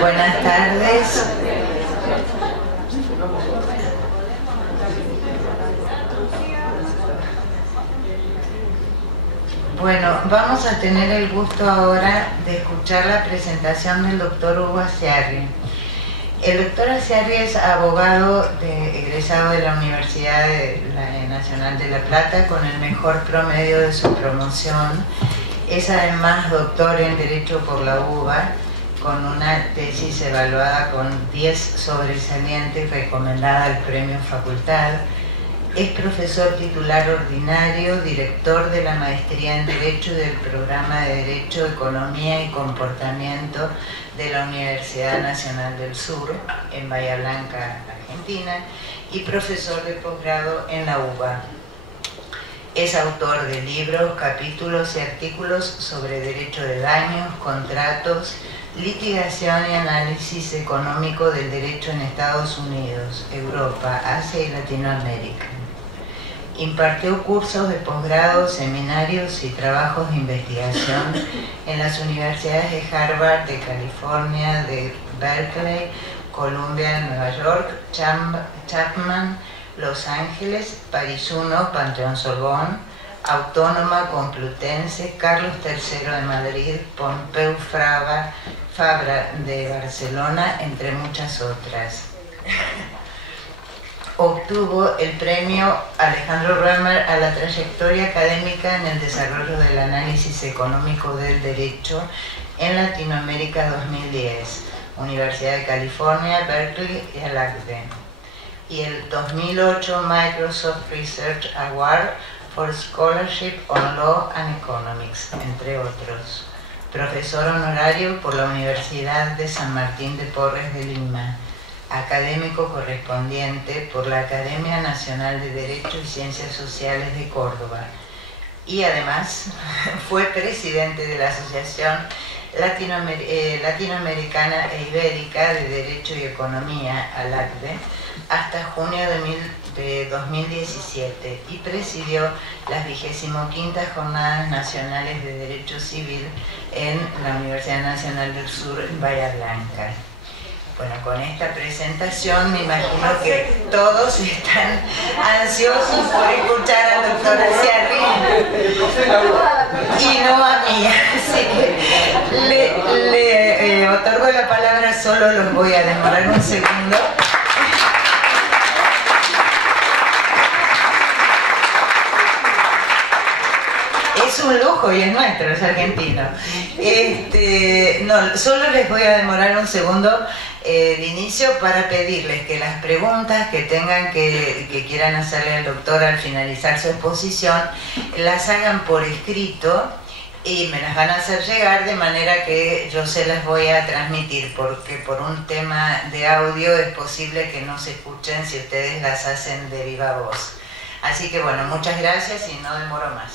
Buenas tardes. Bueno, vamos a tener el gusto ahora de escuchar la presentación del doctor Hugo Aciarri. El doctor Aciarri es abogado egresado de la Universidad Nacional de La Plata con el mejor promedio de su promoción. Es además doctor en Derecho por la UBA, con una tesis evaluada con 10 sobresalientes recomendada al Premio Facultad. Es profesor titular ordinario, director de la Maestría en Derecho y del Programa de Derecho, Economía y Comportamiento de la Universidad Nacional del Sur, en Bahía Blanca, Argentina, y profesor de posgrado en la UBA. Es autor de libros, capítulos y artículos sobre derecho de daños, contratos, litigación y análisis económico del derecho en Estados Unidos, Europa, Asia y Latinoamérica. Impartió cursos de posgrado, seminarios y trabajos de investigación en las universidades de Harvard, de California, de Berkeley, Columbia, Nueva York, Chapman, Los Ángeles, París I, Panteón-Sorbonne, Autónoma Complutense, Carlos III de Madrid, Pompeu Fabra de Barcelona, entre muchas otras. Obtuvo el premio Alejandro Roemer a la trayectoria académica en el desarrollo del análisis económico del derecho en Latinoamérica 2010, Universidad de California, Berkeley y Alacre. Y el 2008 Microsoft Research Award for Scholarship on Law and Economics, entre otros. Profesor honorario por la Universidad de San Martín de Porres de Lima. Académico correspondiente por la Academia Nacional de Derecho y Ciencias Sociales de Córdoba. Y además fue presidente de la Asociación Latinoamericana e Ibérica de Derecho y Economía, ALACDE, hasta junio de 2017 y presidió las 25ª Jornadas Nacionales de Derecho Civil en la Universidad Nacional del Sur, en Bahía Blanca. Bueno, con esta presentación me imagino que todos están ansiosos por escuchar al doctor Aciarri y no a mí, así que le otorgo la palabra, solo los voy a demorar un segundo. Es un lujo y es nuestro, es argentino. No, solo les voy a demorar un segundo de inicio para pedirles que las preguntas que tengan que quieran hacerle al doctor al finalizar su exposición las hagan por escrito y me las van a hacer llegar, de manera que yo se las voy a transmitir, porque por un tema de audio es posible que no se escuchen si ustedes las hacen de viva voz. Así que bueno, muchas gracias y no demoro más.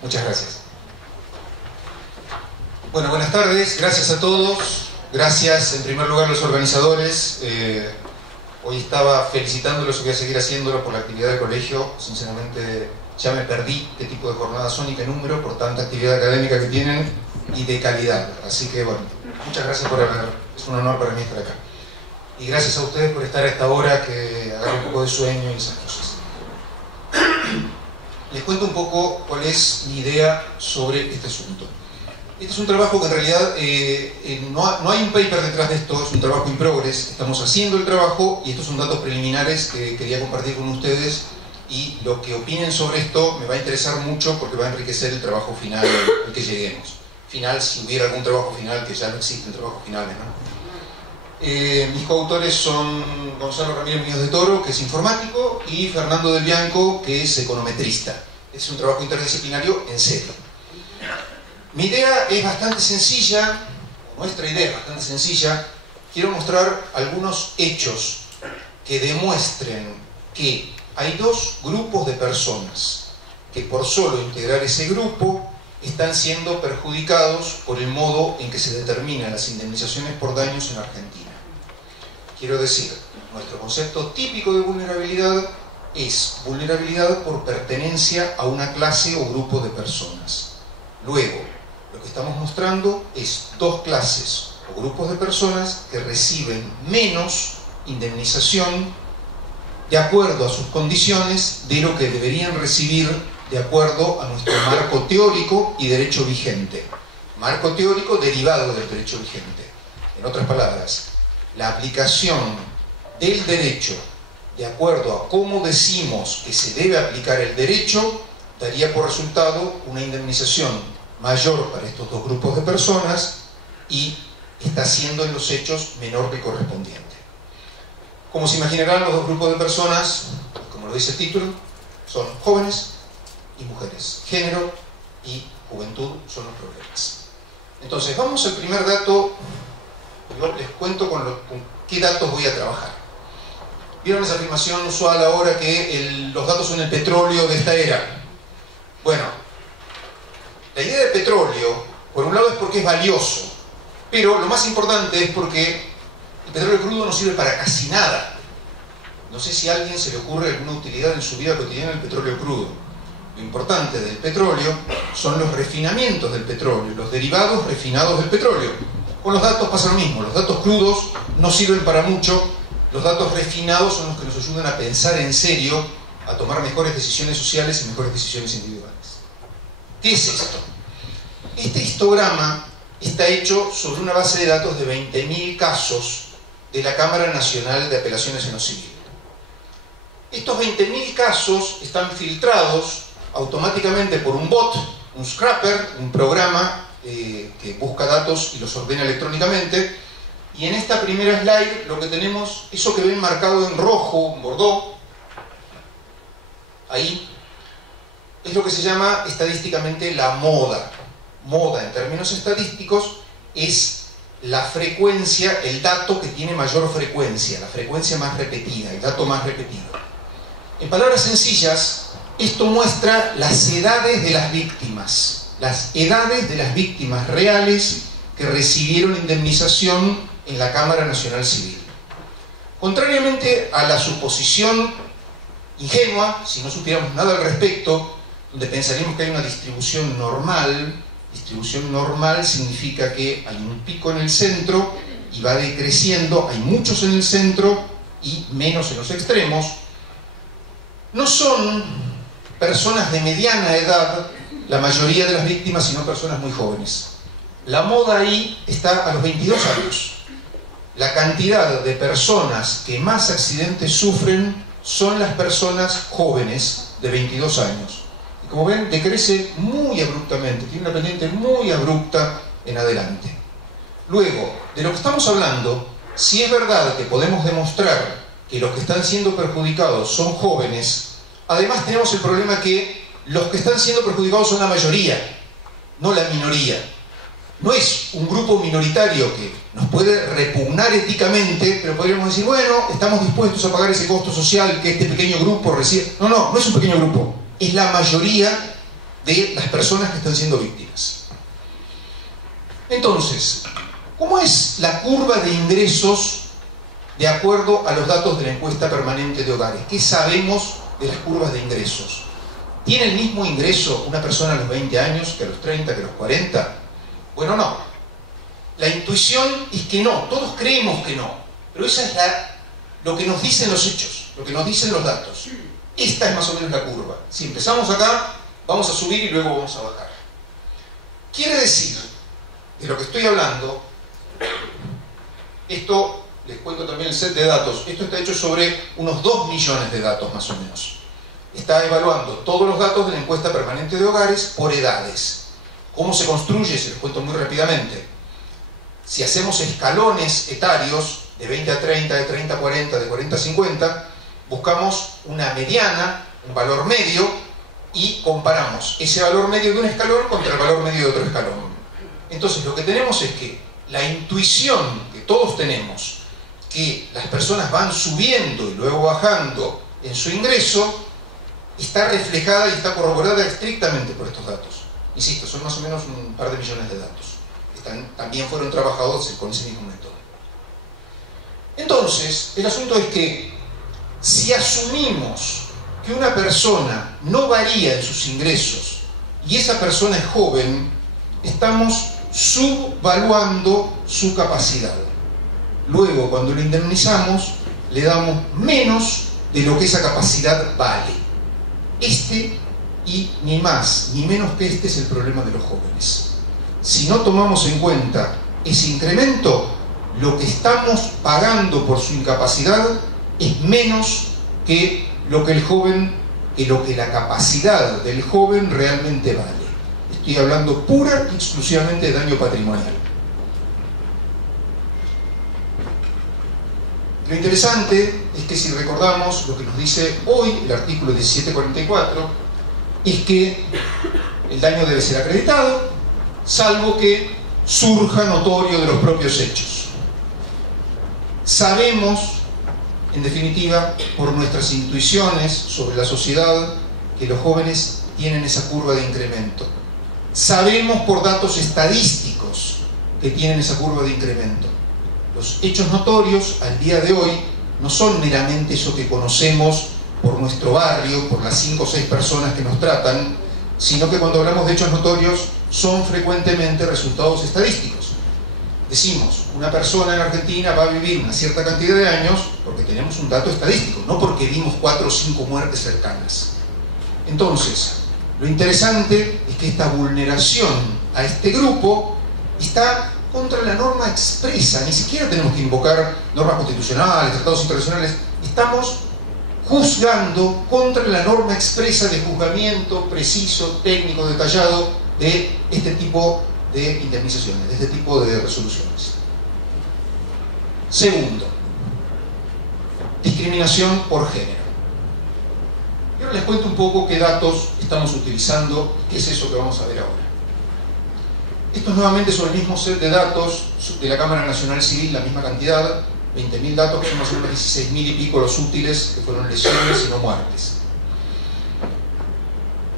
Muchas gracias. Bueno, buenas tardes, gracias a todos. Gracias en primer lugar a los organizadores. Hoy estaba felicitándolos y voy a seguir haciéndolo por la actividad del colegio. Sinceramente ya me perdí qué tipo de jornadas son y qué número por tanta actividad académica que tienen y de calidad. Así que bueno, muchas gracias por haber, es un honor para mí estar acá. Y gracias a ustedes por estar a esta hora, que agarro un poco de sueño y esas cosas. Les cuento un poco cuál es mi idea sobre este asunto. Este es un trabajo que en realidad no hay un paper detrás de esto, es un trabajo in progress. Estamos haciendo el trabajo y estos son datos preliminares que quería compartir con ustedes, y lo que opinen sobre esto me va a interesar mucho porque va a enriquecer el trabajo final al que lleguemos. Final, si hubiera algún trabajo final, que ya no existen trabajos finales, ¿no? Mis coautores son Gonzalo Ramírez Muñoz de Toro, que es informático, y Fernando Del Bianco, que es econometrista. Es un trabajo interdisciplinario en serio. Mi idea es bastante sencilla, nuestra idea es bastante sencilla. Quiero mostrar algunos hechos que demuestren que hay dos grupos de personas que por solo integrar ese grupo están siendo perjudicados por el modo en que se determinan las indemnizaciones por daños en Argentina. Quiero decir, nuestro concepto típico de vulnerabilidad es vulnerabilidad por pertenencia a una clase o grupo de personas. Luego, lo que estamos mostrando es dos clases o grupos de personas que reciben menos indemnización de acuerdo a sus condiciones de lo que deberían recibir de acuerdo a nuestro marco teórico y derecho vigente. Marco teórico derivado del derecho vigente. En otras palabras, la aplicación del derecho de acuerdo a cómo decimos que se debe aplicar el derecho daría por resultado una indemnización mayor para estos dos grupos de personas y está siendo en los hechos menor que correspondiente. Como se imaginarán, los dos grupos de personas, como lo dice el título, son jóvenes y mujeres. Género y juventud son los problemas. Entonces, vamos al primer dato. Yo les cuento con qué datos voy a trabajar. ¿Vieron esa afirmación usual ahora que los datos son el petróleo de esta era? Bueno, la idea del petróleo, por un lado, es porque es valioso, pero lo más importante es porque el petróleo crudo no sirve para casi nada. No sé si a alguien se le ocurre alguna utilidad en su vida cotidiana el petróleo crudo. Lo importante del petróleo son los refinamientos del petróleo, los derivados refinados del petróleo. Con los datos pasa lo mismo. Los datos crudos no sirven para mucho. Los datos refinados son los que nos ayudan a pensar en serio, a tomar mejores decisiones sociales y mejores decisiones individuales. ¿Qué es esto? Este histograma está hecho sobre una base de datos de 20.000 casos de la Cámara Nacional de Apelaciones en lo Civil. Estos 20.000 casos están filtrados automáticamente por un bot, un scrapper, un programa que busca datos y los ordena electrónicamente. Y en esta primera slide lo que tenemos, eso que ven marcado en rojo, en bordó, ahí, es lo que se llama estadísticamente la moda. Moda, en términos estadísticos, es la frecuencia, el dato que tiene mayor frecuencia, la frecuencia más repetida, el dato más repetido. En palabras sencillas, esto muestra las edades de las víctimas reales que recibieron indemnización en la Cámara Nacional Civil. Contrariamente a la suposición ingenua, si no supiéramos nada al respecto, donde pensaríamos que hay una distribución normal significa que hay un pico en el centro y va decreciendo, hay muchos en el centro y menos en los extremos. No son personas de mediana edad la mayoría de las víctimas, sino personas muy jóvenes. La moda ahí está a los 22 años. La cantidad de personas que más accidentes sufren son las personas jóvenes de 22 años. Y como ven, decrece muy abruptamente, tiene una pendiente muy abrupta en adelante. Luego, de lo que estamos hablando, si es verdad que podemos demostrar que los que están siendo perjudicados son jóvenes, además tenemos el problema que los que están siendo perjudicados son la mayoría, no la minoría. No es un grupo minoritario que nos puede repugnar éticamente, pero podríamos decir, bueno, estamos dispuestos a pagar ese costo social que este pequeño grupo recibe. No es un pequeño grupo, es la mayoría de las personas que están siendo víctimas. Entonces, ¿cómo es la curva de ingresos de acuerdo a los datos de la encuesta permanente de hogares? ¿Qué sabemos de las curvas de ingresos? ¿Tiene el mismo ingreso una persona a los 20 años que a los 30, que a los 40? Bueno, no. La intuición es que no, todos creemos que no, pero esa es lo que nos dicen los hechos, lo que nos dicen los datos. Esta es más o menos la curva. Si empezamos acá, vamos a subir y luego vamos a bajar. Quiere decir, de lo que estoy hablando, esto, les cuento también el set de datos, esto está hecho sobre unos 2 millones de datos más o menos. Está evaluando todos los datos de la encuesta permanente de hogares por edades. ¿Cómo se construye? Se los cuento muy rápidamente. Si hacemos escalones etarios de 20 a 30, de 30 a 40, de 40 a 50, buscamos una mediana, un valor medio, y comparamos ese valor medio de un escalón contra el valor medio de otro escalón. Entonces lo que tenemos es que la intuición que todos tenemos, que las personas van subiendo y luego bajando en su ingreso, está reflejada y está corroborada estrictamente por estos datos. Insisto, son más o menos un par de millones de datos. También fueron trabajados con ese mismo método. Entonces, el asunto es que si asumimos que una persona no varía en sus ingresos y esa persona es joven, estamos subvaluando su capacidad. Luego, cuando lo indemnizamos, le damos menos de lo que esa capacidad vale. Y ni más ni menos que este es el problema de los jóvenes. Si no tomamos en cuenta ese incremento, lo que estamos pagando por su incapacidad es menos que lo que la capacidad del joven realmente vale. Estoy hablando pura y exclusivamente de daño patrimonial. Lo interesante es que si recordamos lo que nos dice hoy el artículo 1744, es que el daño debe ser acreditado, salvo que surja notorio de los propios hechos. Sabemos, en definitiva, por nuestras intuiciones sobre la sociedad, que los jóvenes tienen esa curva de incremento. Sabemos por datos estadísticos que tienen esa curva de incremento. Los hechos notorios al día de hoy no son meramente eso que conocemos por nuestro barrio, por las 5 o 6 personas que nos tratan, sino que cuando hablamos de hechos notorios son frecuentemente resultados estadísticos. Decimos, una persona en Argentina va a vivir una cierta cantidad de años porque tenemos un dato estadístico, no porque vimos 4 o 5 muertes cercanas. Entonces, lo interesante es que esta vulneración a este grupo está contra la norma expresa. Ni siquiera tenemos que invocar normas constitucionales, tratados internacionales. Estamos juzgando contra la norma expresa de juzgamiento preciso, técnico, detallado de este tipo de indemnizaciones, de este tipo de resoluciones. Segundo, discriminación por género. Y ahora les cuento un poco qué datos estamos utilizando y qué es eso que vamos a ver ahora. Estos nuevamente son el mismo set de datos de la Cámara Nacional Civil, la misma cantidad, 20.000 datos, que son más o menos 16.000 y pico los útiles, que fueron lesiones y no muertes.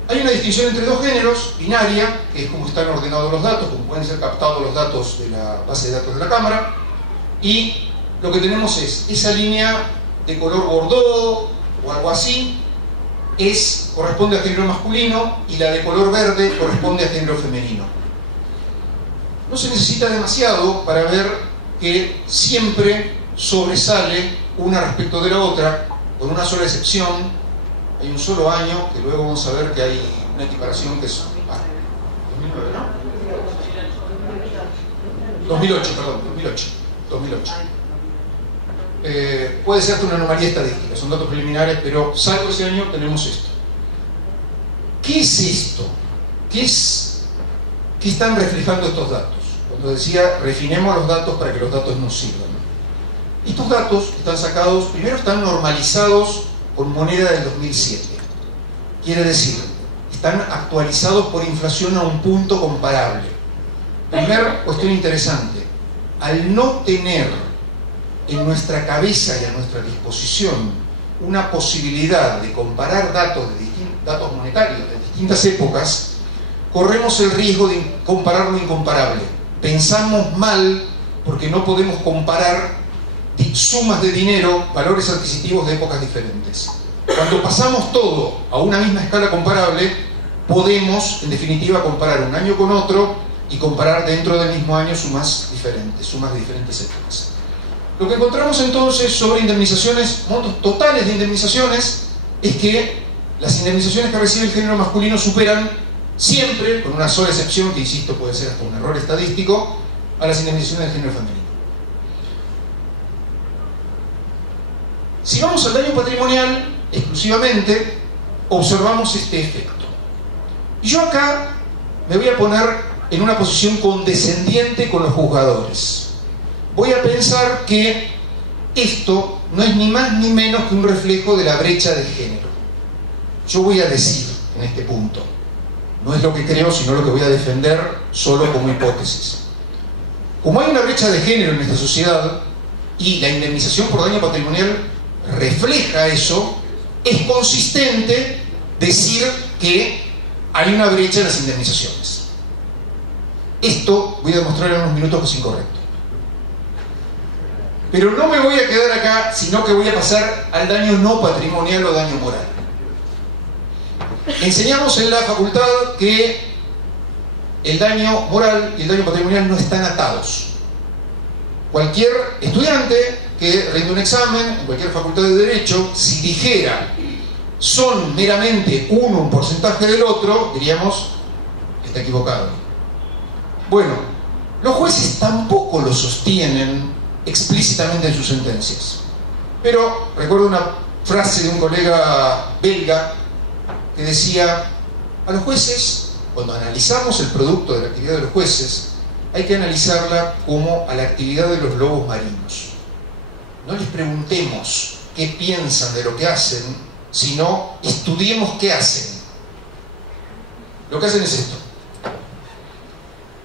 Hay una distinción entre dos géneros, binaria, que es como están ordenados los datos, como pueden ser captados los datos de la base de datos de la Cámara, y lo que tenemos es esa línea de color bordeaux o algo así, corresponde a género masculino, y la de color verde corresponde a género femenino. No se necesita demasiado para ver que siempre sobresale una respecto de la otra, con una sola excepción. Hay un solo año, que luego vamos a ver que hay una equiparación que es 2009, ¿no? 2008, perdón, 2008. Puede ser una anomalía estadística, son datos preliminares, pero salvo ese año tenemos esto. ¿Qué es esto? ¿Qué están reflejando estos datos? Cuando decía, refinemos los datos para que los datos nos sirvan. Estos datos están sacados, primero están normalizados con moneda del 2007. Quiere decir, están actualizados por inflación a un punto comparable. Primera cuestión interesante, al no tener en nuestra cabeza y a nuestra disposición una posibilidad de comparar datos monetarios de distintas épocas, corremos el riesgo de comparar lo incomparable. Pensamos mal porque no podemos comparar sumas de dinero, valores adquisitivos de épocas diferentes. Cuando pasamos todo a una misma escala comparable, podemos, en definitiva, comparar un año con otro y comparar dentro del mismo año sumas de diferentes épocas. Lo que encontramos entonces sobre indemnizaciones, montos totales de indemnizaciones, es que las indemnizaciones que recibe el género masculino superan siempre, con una sola excepción, que insisto puede ser hasta un error estadístico, a las indemnizaciones del género femenino. Si vamos al daño patrimonial, exclusivamente, observamos este efecto. Y yo acá me voy a poner en una posición condescendiente con los juzgadores. Voy a pensar que esto no es ni más ni menos que un reflejo de la brecha de género. Yo voy a decir en este punto, no es lo que creo, sino lo que voy a defender solo como hipótesis. Como hay una brecha de género en esta sociedad y la indemnización por daño patrimonial refleja eso, es consistente decir que hay una brecha en las indemnizaciones. Esto voy a demostrar en unos minutos que es incorrecto. Pero no me voy a quedar acá, sino que voy a pasar al daño no patrimonial o daño moral. Enseñamos en la facultad que el daño moral y el daño patrimonial no están atados. Cualquier estudiante que rinde un examen en cualquier facultad de Derecho, si dijera son meramente uno un porcentaje del otro, diríamos, está equivocado. Bueno, los jueces tampoco lo sostienen explícitamente en sus sentencias. Pero recuerdo una frase de un colega belga que decía: a los jueces, cuando analizamos el producto de la actividad de los jueces, hay que analizarla como a la actividad de los lobos marinos. No les preguntemos qué piensan de lo que hacen, sino estudiemos qué hacen. Lo que hacen es esto.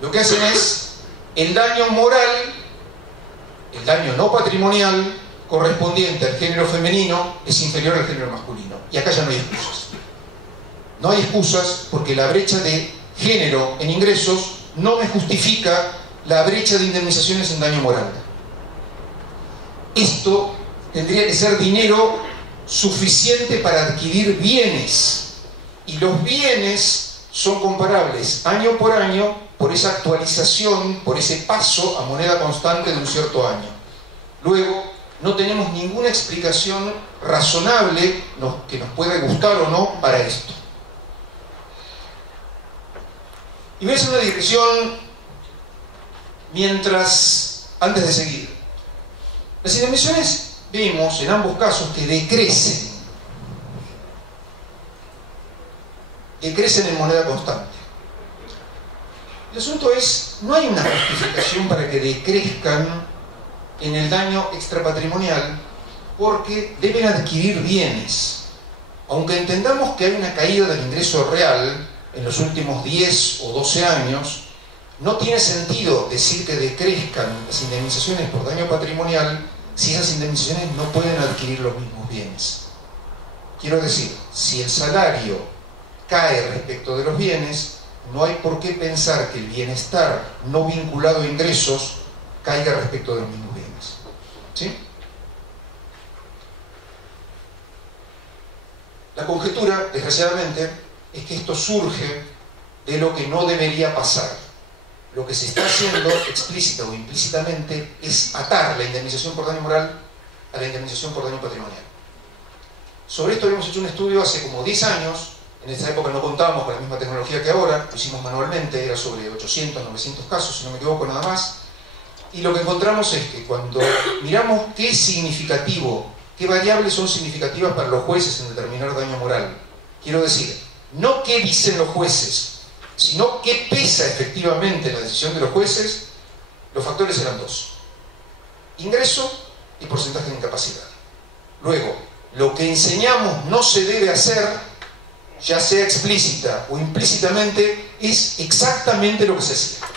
Lo que hacen es el daño moral, el daño no patrimonial correspondiente al género femenino es inferior al género masculino. Y acá ya no hay excusas. No hay excusas porque la brecha de género en ingresos no me justifica la brecha de indemnizaciones en daño moral. Esto tendría que ser dinero suficiente para adquirir bienes. Y los bienes son comparables año por año por esa actualización, por ese paso a moneda constante de un cierto año. Luego, no tenemos ninguna explicación razonable que nos pueda gustar o no para esto. Y voy a hacer una digresión antes de seguir. Las indemnizaciones vimos en ambos casos que decrecen en moneda constante. El asunto es, no hay una justificación para que decrezcan en el daño extrapatrimonial porque deben adquirir bienes. Aunque entendamos que hay una caída del ingreso real en los últimos 10 o 12 años, no tiene sentido decir que decrezcan las indemnizaciones por daño patrimonial si esas indemnizaciones no pueden adquirir los mismos bienes. Quiero decir, si el salario cae respecto de los bienes, no hay por qué pensar que el bienestar no vinculado a ingresos caiga respecto de los mismos bienes. ¿Sí? La conjetura, desgraciadamente, es que esto surge de lo que no debería pasar. Lo que se está haciendo explícita o implícitamente es atar la indemnización por daño moral a la indemnización por daño patrimonial. Sobre esto habíamos hecho un estudio hace como 10 años. En esta época no contábamos con la misma tecnología que ahora, lo hicimos manualmente, era sobre 800, 900 casos, si no me equivoco, nada más. Y lo que encontramos es que cuando miramos qué es significativo, qué variables son significativas para los jueces en determinar daño moral, quiero decir, no qué dicen los jueces, sino qué pesa efectivamente la decisión de los jueces, los factores eran dos: ingreso y porcentaje de incapacidad. Luego, lo que enseñamos no se debe hacer, ya sea explícita o implícitamente, es exactamente lo que se hacía.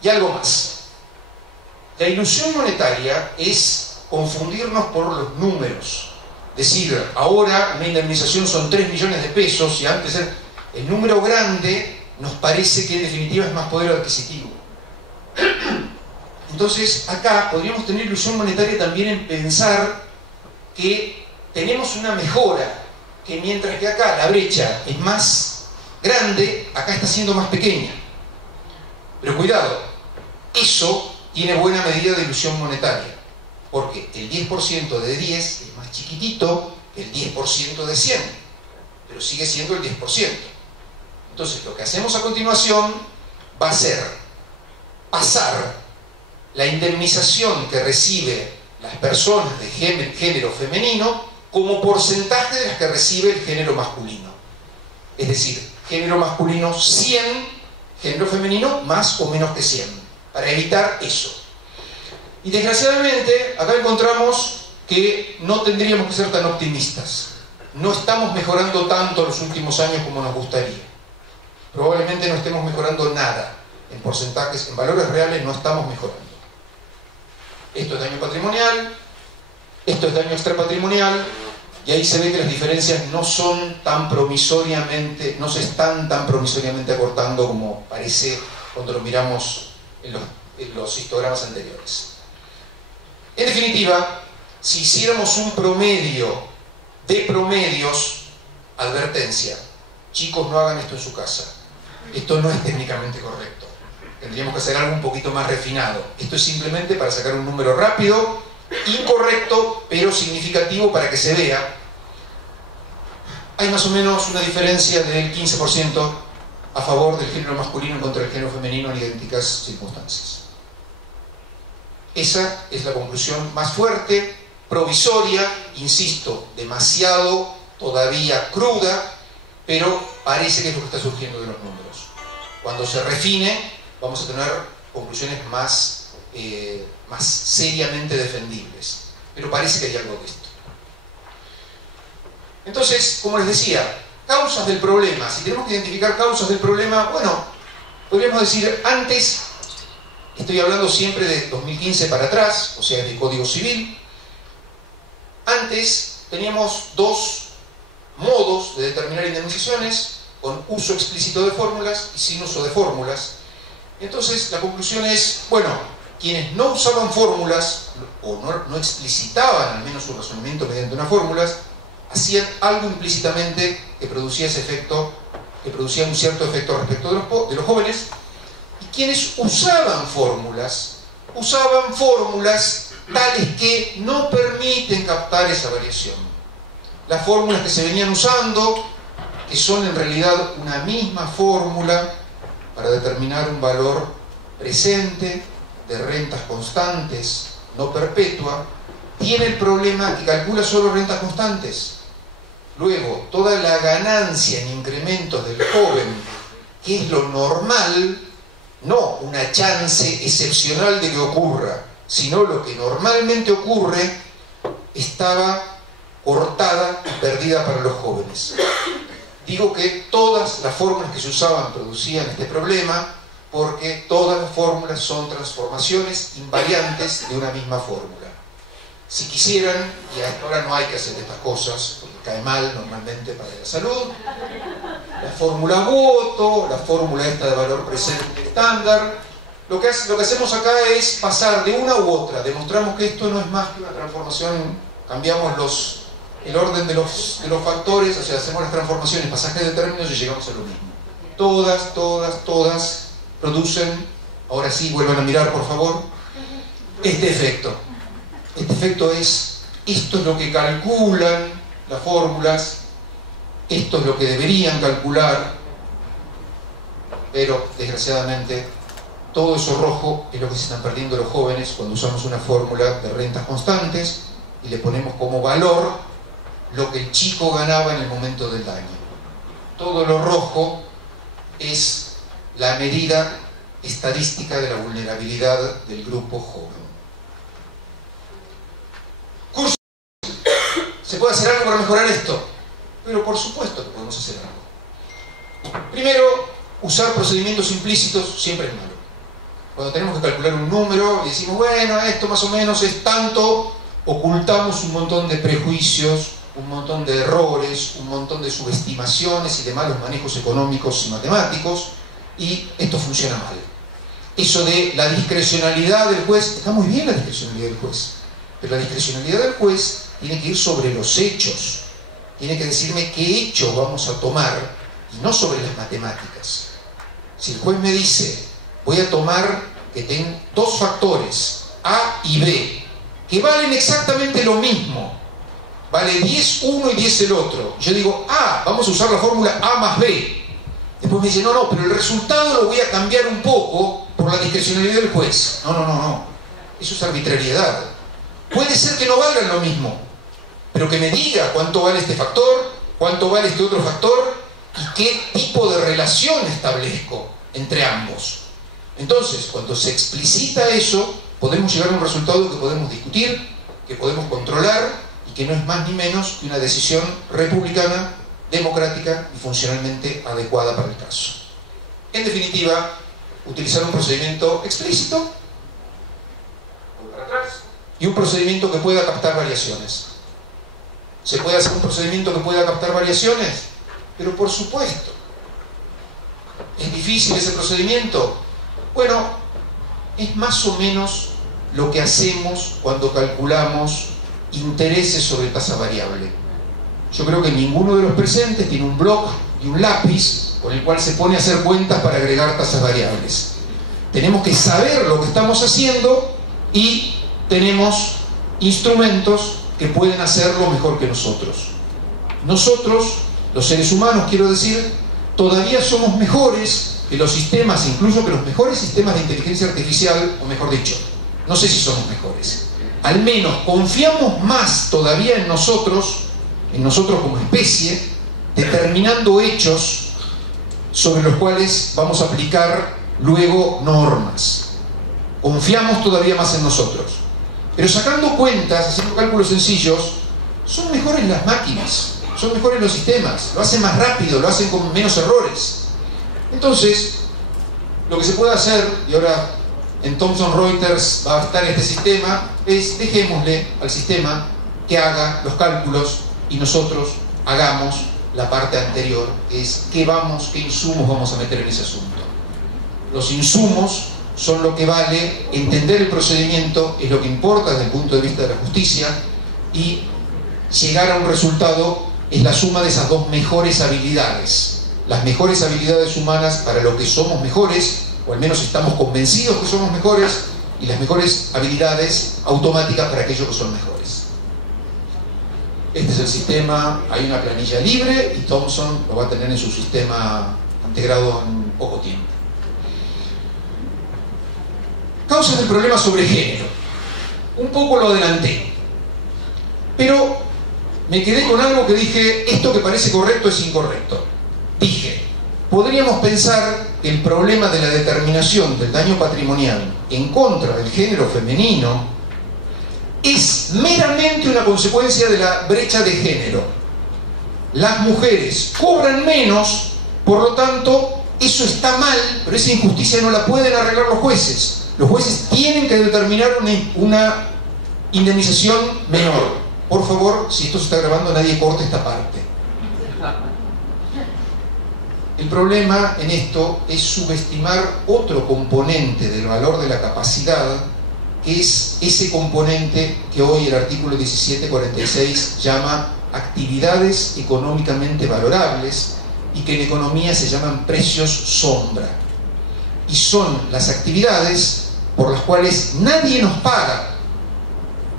Y algo más. La ilusión monetaria es confundirnos por los números. Decir, ahora una indemnización son 3 millones de pesos y antes el número grande nos parece que en definitiva es más poder adquisitivo. Entonces, acá podríamos tener ilusión monetaria también en pensar que tenemos una mejora, que mientras que acá la brecha es más grande, acá está siendo más pequeña. Pero cuidado, eso tiene buena medida de ilusión monetaria, porque el 10% de 10 es más chiquitito que el 10% de 100, pero sigue siendo el 10%. Entonces, lo que hacemos a continuación va a ser pasar la indemnización que reciben las personas de género femenino como porcentaje de las que recibe el género masculino. Es decir, género masculino 100, género femenino más o menos que 100, para evitar eso. Y desgraciadamente, acá encontramos que no tendríamos que ser tan optimistas. No estamos mejorando tanto en los últimos años como nos gustaría. Probablemente no estemos mejorando nada. En porcentajes, en valores reales no estamos mejorando. Esto es daño patrimonial, esto es daño extrapatrimonial, y ahí se ve que las diferencias no son tan promisoriamente, no se están tan promisoriamente acortando como parece cuando lo miramos en los histogramas anteriores. En definitiva, si hiciéramos un promedio de promedios, advertencia, chicos, no hagan esto en su casa. Esto no es técnicamente correcto. Tendríamos que hacer algo un poquito más refinado. Esto es simplemente para sacar un número rápido, incorrecto, pero significativo para que se vea. Hay más o menos una diferencia del 15% a favor del género masculino contra el género femenino en idénticas circunstancias. Esa es la conclusión más fuerte, provisoria, insisto, demasiado todavía cruda, pero parece que es lo que está surgiendo de los números. Cuando se refine, vamos a tener conclusiones más seriamente defendibles. Pero parece que hay algo de esto. Entonces, como les decía, causas del problema. Si tenemos que identificar causas del problema, bueno, podríamos decir antes, estoy hablando siempre de 2015 para atrás, o sea, de Código Civil. Antes teníamos dos modos de determinar indemnizaciones, con uso explícito de fórmulas y sin uso de fórmulas. Entonces la conclusión es, bueno, quienes no usaban fórmulas o no explicitaban al menos su razonamiento mediante unas fórmulas, hacían algo implícitamente que producía ese efecto, que producía un cierto efecto respecto de los jóvenes. Y quienes usaban fórmulas tales que no permiten captar esa variación. Las fórmulas que se venían usando, que son en realidad una misma fórmula para determinar un valor presente de rentas constantes, no perpetua, tiene el problema que calcula solo rentas constantes. Luego, toda la ganancia en incrementos del joven, que es lo normal, no una chance excepcional de que ocurra, sino lo que normalmente ocurre, estaba cortada y perdida para los jóvenes. Digo que todas las fórmulas que se usaban producían este problema porque todas las fórmulas son transformaciones invariantes de una misma fórmula. Si quisieran, y hasta ahora no hay que hacer estas cosas, porque cae mal normalmente para la salud, la fórmula Woto, la fórmula esta de valor presente estándar, lo que hacemos acá es pasar de una u otra, demostramos que esto no es más que una transformación, cambiamos el orden de los factores, o sea, hacemos las transformaciones, pasajes de términos y llegamos a lo mismo. Todas producen, ahora sí, vuelvan a mirar por favor, este efecto. Este efecto es, esto es lo que calculan las fórmulas, esto es lo que deberían calcular, pero desgraciadamente todo eso rojo es lo que se están perdiendo los jóvenes cuando usamos una fórmula de rentas constantes y le ponemos como valor lo que el chico ganaba en el momento del daño. Todo lo rojo es la medida estadística de la vulnerabilidad del grupo joven. Curso. ¿Se puede hacer algo para mejorar esto? Pero por supuesto que podemos hacer algo. Primero, usar procedimientos implícitos siempre es malo. Cuando tenemos que calcular un número y decimos, bueno, esto más o menos es tanto, ocultamos un montón de prejuicios, un montón de errores, un montón de subestimaciones y de malos manejos económicos y matemáticos, y esto funciona mal. Eso de la discrecionalidad del juez, está muy bien la discrecionalidad del juez, pero la discrecionalidad del juez tiene que ir sobre los hechos, tiene que decirme qué hecho vamos a tomar y no sobre las matemáticas. Si el juez me dice, voy a tomar que tengo dos factores, A y B, que valen exactamente lo mismo, vale 10 uno y 10 el otro. Yo digo, vamos a usar la fórmula A más B. Después me dice, no, pero el resultado lo voy a cambiar un poco por la discrecionalidad del juez. No. Eso es arbitrariedad. Puede ser que no valgan lo mismo, pero que me diga cuánto vale este factor, cuánto vale este otro factor y qué tipo de relación establezco entre ambos. Entonces, cuando se explicita eso, podemos llegar a un resultado que podemos discutir, que podemos controlar, que no es más ni menos que una decisión republicana, democrática y funcionalmente adecuada para el caso. En definitiva, utilizar un procedimiento explícito y un procedimiento que pueda captar variaciones. ¿Se puede hacer un procedimiento que pueda captar variaciones? Pero por supuesto. ¿Es difícil ese procedimiento? Bueno, es más o menos lo que hacemos cuando calculamos intereses sobre tasa variable. Yo creo que ninguno de los presentes tiene un blog y un lápiz con el cual se pone a hacer cuentas para agregar tasas variables. Tenemos que saber lo que estamos haciendo y tenemos instrumentos que pueden hacerlo mejor que nosotros. Nosotros, los seres humanos, quiero decir, todavía somos mejores que los sistemas, incluso que los mejores sistemas de inteligencia artificial, o mejor dicho, no sé si somos mejores. Al menos confiamos más todavía en nosotros como especie, determinando hechos sobre los cuales vamos a aplicar luego normas. Confiamos todavía más en nosotros. Pero sacando cuentas, haciendo cálculos sencillos, son mejores las máquinas, son mejores los sistemas, lo hacen más rápido, lo hacen con menos errores. Entonces, lo que se puede hacer, y ahora en Thomson Reuters va a estar este sistema, es dejémosle al sistema que haga los cálculos y nosotros hagamos la parte anterior, que es qué insumos vamos a meter en ese asunto. Los insumos son lo que vale, entender el procedimiento es lo que importa desde el punto de vista de la justicia, y llegar a un resultado es la suma de esas dos mejores habilidades. Las mejores habilidades humanas para lo que somos mejores, o al menos estamos convencidos que somos mejores, y las mejores habilidades automáticas para aquellos que son mejores. Este es el sistema, hay una planilla libre y Thomson lo va a tener en su sistema integrado en poco tiempo. Causas del problema sobre género. Un poco lo adelanté, pero me quedé con algo que dije, esto que parece correcto es incorrecto. Dije, podríamos pensar que el problema de la determinación del daño patrimonial en contra del género femenino es meramente una consecuencia de la brecha de género. Las mujeres cobran menos, por lo tanto, eso está mal, pero esa injusticia no la pueden arreglar los jueces. Los jueces tienen que determinar una indemnización menor. Por favor, si esto se está grabando, nadie corte esta parte. El problema en esto es subestimar otro componente del valor de la capacidad, que es ese componente que hoy el artículo 1746 llama actividades económicamente valorables y que en economía se llaman precios sombra. Y son las actividades por las cuales nadie nos paga,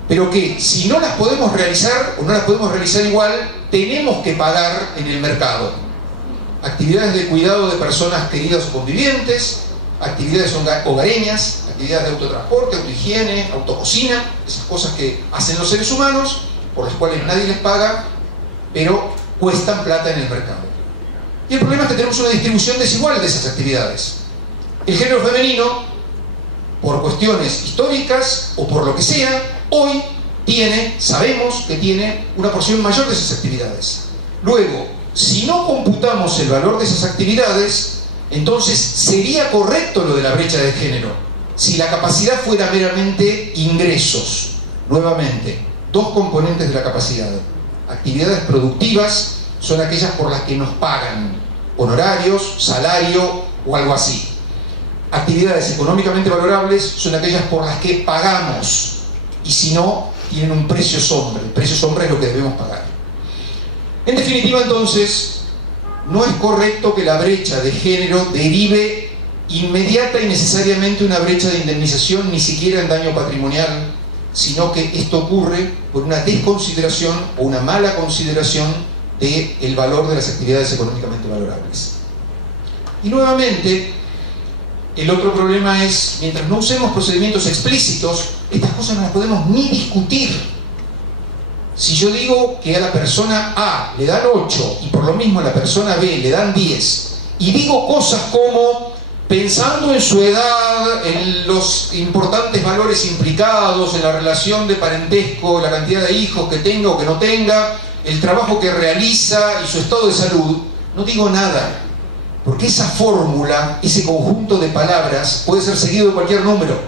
pero que si no las podemos realizar o no las podemos realizar igual, tenemos que pagar en el mercado. Actividades de cuidado de personas queridas o convivientes, actividades hogareñas, actividades de autotransporte, autohigiene, autococina, esas cosas que hacen los seres humanos, por las cuales nadie les paga, pero cuestan plata en el mercado. Y el problema es que tenemos una distribución desigual de esas actividades. El género femenino, por cuestiones históricas o por lo que sea, hoy sabemos que tiene una porción mayor de esas actividades. Luego, si no computamos el valor de esas actividades, entonces sería correcto lo de la brecha de género, si la capacidad fuera meramente ingresos. Nuevamente, dos componentes de la capacidad. Actividades productivas son aquellas por las que nos pagan honorarios, salario o algo así. Actividades económicamente valorables son aquellas por las que pagamos, y si no, tienen un precio sombra. El precio sombra es lo que debemos pagar. En definitiva, entonces, no es correcto que la brecha de género derive inmediata y necesariamente una brecha de indemnización, ni siquiera en daño patrimonial, sino que esto ocurre por una desconsideración o una mala consideración del valor de las actividades económicamente valorables. Y nuevamente, el otro problema es, mientras no usemos procedimientos explícitos, estas cosas no las podemos ni discutir. Si yo digo que a la persona A le dan 8 y por lo mismo a la persona B le dan 10, y digo cosas como, pensando en su edad, en los importantes valores implicados, en la relación de parentesco, la cantidad de hijos que tenga o que no tenga, el trabajo que realiza y su estado de salud, no digo nada. Porque esa fórmula, ese conjunto de palabras, puede ser seguido de cualquier número.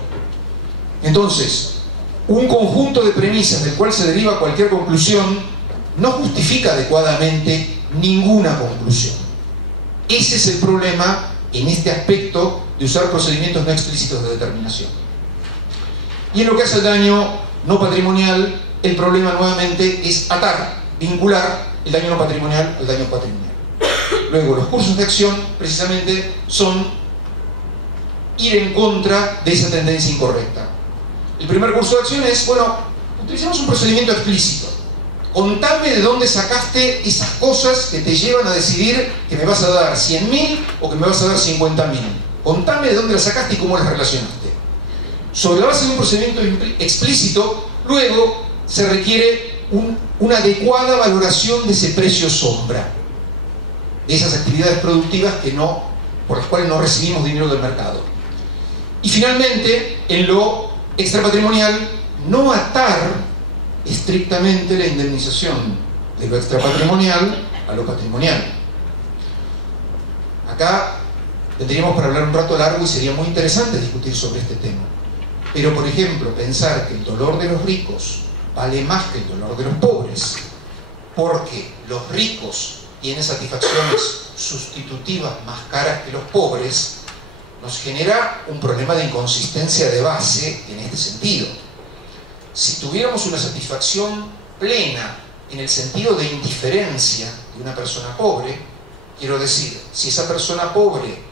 Entonces, un conjunto de premisas del cual se deriva cualquier conclusión no justifica adecuadamente ninguna conclusión. Ese es el problema en este aspecto de usar procedimientos no explícitos de determinación. Y en lo que hace al daño no patrimonial, el problema nuevamente es atar, vincular el daño no patrimonial al daño patrimonial. Luego, los cursos de acción precisamente son ir en contra de esa tendencia incorrecta. El primer curso de acción es, bueno, utilicemos un procedimiento explícito. Contame de dónde sacaste esas cosas que te llevan a decidir que me vas a dar 100.000 o que me vas a dar 50.000. Contame de dónde las sacaste y cómo las relacionaste. Sobre la base de un procedimiento explícito, luego se requiere una adecuada valoración de ese precio sombra, de esas actividades productivas por las cuales no recibimos dinero del mercado. Y finalmente, en lo extrapatrimonial, no atar estrictamente la indemnización de lo extrapatrimonial a lo patrimonial. Acá tendríamos para hablar un rato largo y sería muy interesante discutir sobre este tema. Pero, por ejemplo, pensar que el dolor de los ricos vale más que el dolor de los pobres, porque los ricos tienen satisfacciones sustitutivas más caras que los pobres, nos genera un problema de inconsistencia de base en este sentido. Si tuviéramos una satisfacción plena en el sentido de indiferencia de una persona pobre, quiero decir, si esa persona pobre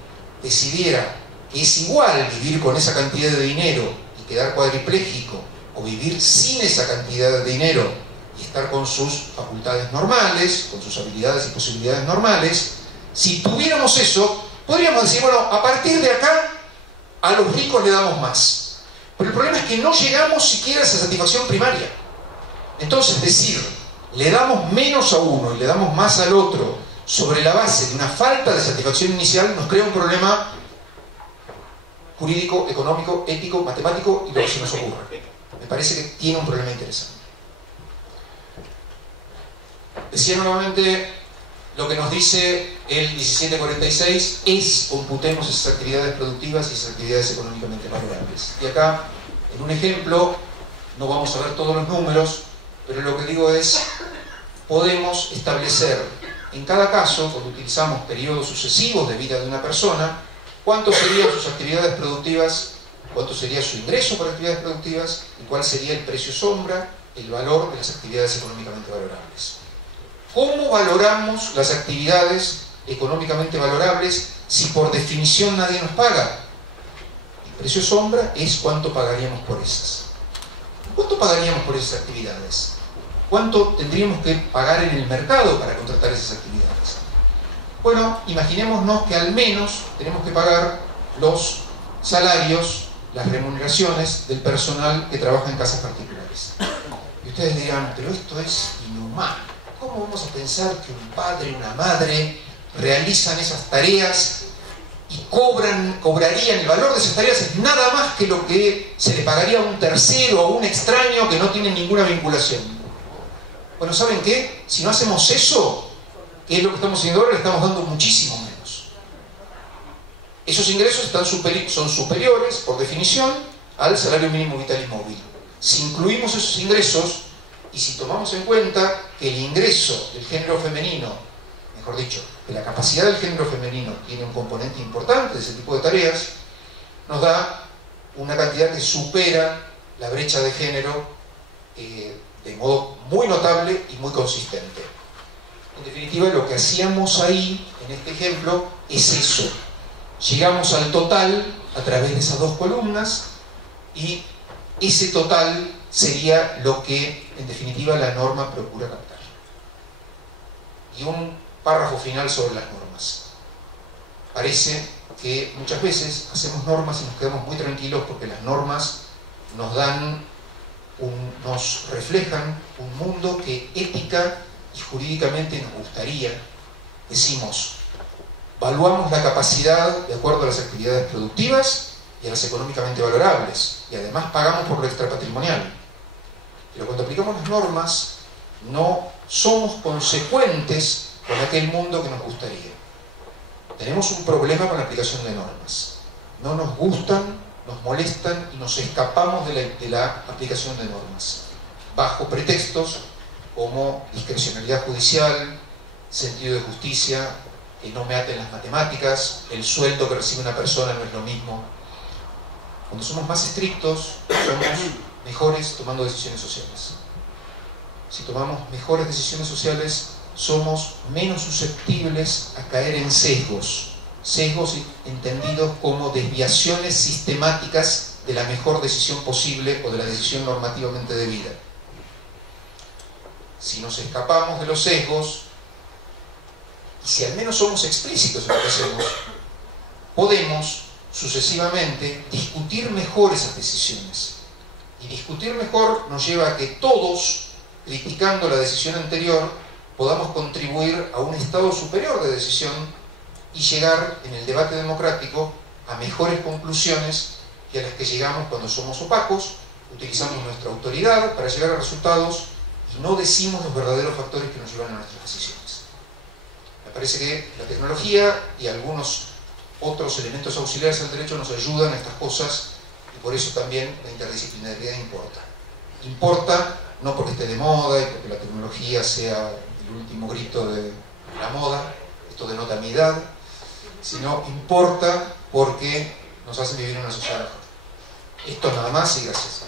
decidiera que es igual vivir con esa cantidad de dinero y quedar cuadripléjico, o vivir sin esa cantidad de dinero y estar con sus facultades normales, con sus habilidades y posibilidades normales, si tuviéramos eso, podríamos decir, bueno, a partir de acá a los ricos le damos más. Pero el problema es que no llegamos siquiera a esa satisfacción primaria. Entonces, decir, le damos menos a uno y le damos más al otro sobre la base de una falta de satisfacción inicial nos crea un problema jurídico, económico, ético, matemático y lo que se nos ocurre. Me parece que tiene un problema interesante. Decía nuevamente, lo que nos dice el 1746 es computemos esas actividades productivas y esas actividades económicamente valorables. Y acá, en un ejemplo, no vamos a ver todos los números, pero lo que digo es, podemos establecer en cada caso, cuando utilizamos periodos sucesivos de vida de una persona, cuánto serían sus actividades productivas, cuánto sería su ingreso por actividades productivas y cuál sería el precio sombra, el valor de las actividades económicamente valorables. ¿Cómo valoramos las actividades económicamente valorables si por definición nadie nos paga? El precio sombra es cuánto pagaríamos por esas. ¿Cuánto pagaríamos por esas actividades? ¿Cuánto tendríamos que pagar en el mercado para contratar esas actividades? Bueno, imaginémonos que al menos tenemos que pagar los salarios, las remuneraciones del personal que trabaja en casas particulares. Y ustedes dirán, pero esto es inhumano. ¿Cómo vamos a pensar que un padre y una madre realizan esas tareas y cobrarían el valor de esas tareas es nada más que lo que se le pagaría a un tercero o a un extraño que no tiene ninguna vinculación? Bueno, ¿saben qué? Si no hacemos eso, que es lo que estamos haciendo ahora, le estamos dando muchísimo menos. Esos ingresos son superiores, por definición, al salario mínimo vital y móvil. Si incluimos esos ingresos y si tomamos en cuenta que el ingreso del género femenino, mejor dicho, que la capacidad del género femenino tiene un componente importante de ese tipo de tareas, nos da una cantidad que supera la brecha de género de modo muy notable y muy consistente. En definitiva, lo que hacíamos ahí, en este ejemplo, es eso. Llegamos al total a través de esas dos columnas y ese total sería lo que, en definitiva, la norma procura captar. Y un párrafo final sobre las normas. Parece que muchas veces hacemos normas y nos quedamos muy tranquilos porque las normas nos reflejan un mundo que ética y jurídicamente nos gustaría. Decimos, evaluamos la capacidad de acuerdo a las actividades productivas y a las económicamente valorables, y además pagamos por lo extrapatrimonial. Pero cuando aplicamos las normas, no somos consecuentes con aquel mundo que nos gustaría. Tenemos un problema con la aplicación de normas. No nos gustan, nos molestan y nos escapamos de la aplicación de normas, bajo pretextos como discrecionalidad judicial, sentido de justicia, que no me aten las matemáticas, el sueldo que recibe una persona no es lo mismo. Cuando somos más estrictos, somos mejores tomando decisiones sociales. Si tomamos mejores decisiones sociales, somos menos susceptibles a caer en sesgos entendidos como desviaciones sistemáticas de la mejor decisión posible o de la decisión normativamente debida. Si nos escapamos de los sesgos, y si al menos somos explícitos en lo que hacemos, podemos sucesivamente discutir mejor esas decisiones. Y discutir mejor nos lleva a que todos, criticando la decisión anterior, podamos contribuir a un estado superior de decisión y llegar en el debate democrático a mejores conclusiones que a las que llegamos cuando somos opacos, utilizamos nuestra autoridad para llegar a resultados y no decimos los verdaderos factores que nos llevan a nuestras decisiones. Me parece que la tecnología y algunos otros elementos auxiliares al derecho nos ayudan a estas cosas y por eso también la interdisciplinariedad importa. Importa no porque esté de moda y porque la tecnología sea el último grito de la moda, esto denota mi edad, sino importa porque nos hace vivir en una sociedad mejor. Esto nada más y gracias.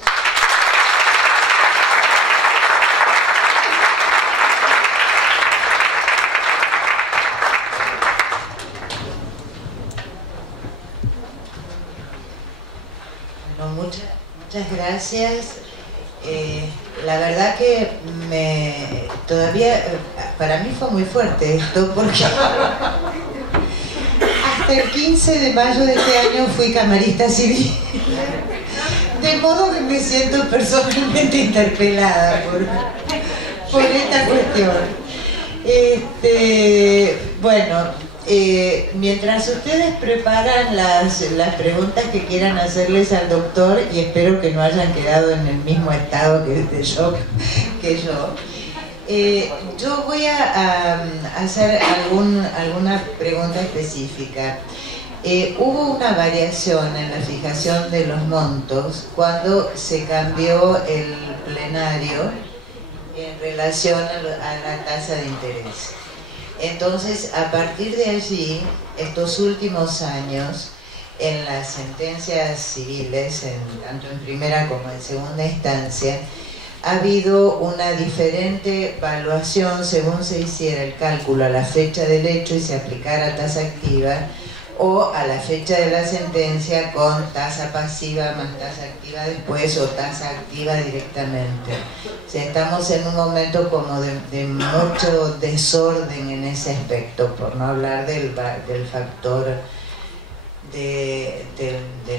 Bueno, muchas gracias. La verdad que todavía para mí fue muy fuerte esto porque hasta el 15 de mayo de este año fui camarista civil, de modo que me siento personalmente interpelada por esta cuestión. Bueno, mientras ustedes preparan las preguntas que quieran hacerles al doctor, y espero que no hayan quedado en el mismo estado de shock que yo, yo voy a hacer alguna pregunta específica. Hubo una variación en la fijación de los montos cuando se cambió el plenario en relación a la tasa de interés. Entonces, a partir de allí, estos últimos años, en las sentencias civiles, tanto en primera como en segunda instancia, ha habido una diferente evaluación según se hiciera el cálculo a la fecha del hecho y se aplicara tasa activa, o a la fecha de la sentencia con tasa pasiva más tasa activa después o tasa activa directamente. O sea, estamos en un momento como de mucho desorden en ese aspecto, por no hablar del factor